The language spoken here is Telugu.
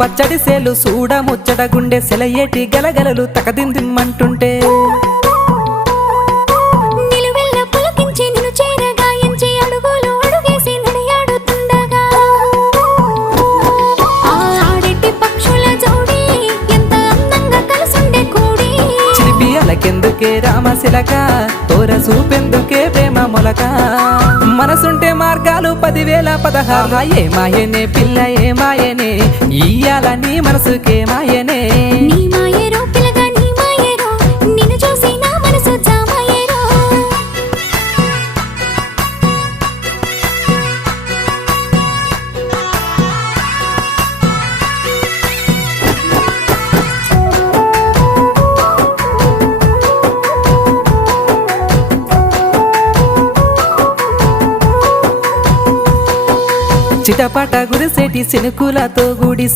పచ్చడి సేలు సూడ ముచ్చట గుండె సెలయేటి గలగలలు తకదిందిమ్మంటుంటే నిలువెల్ల పులకించి నిన్ను చేరగాయించి అడుగులు అడుగేసి నడియాడుతుండగా ఆడెట్టి పక్షుల జోడి ఎంత అందంగా కలుసుండే కూడి చిలిపియలకెందుకే రామశిలక తోర చూపెందుకే ప్రేమ మొలక మనసుంటే మార్గాలు 10,016 ఏమాయనే పిల్ల ఏమాయనే ఇయ్యాల నీ మనసుకే మాయనే నీ మాయేరో పిల్లగా నీ మాయేరో నిన్ను చూసి నా మనసు జామాయేరో చిటపట గురిసేటి సినుకులతో గుడి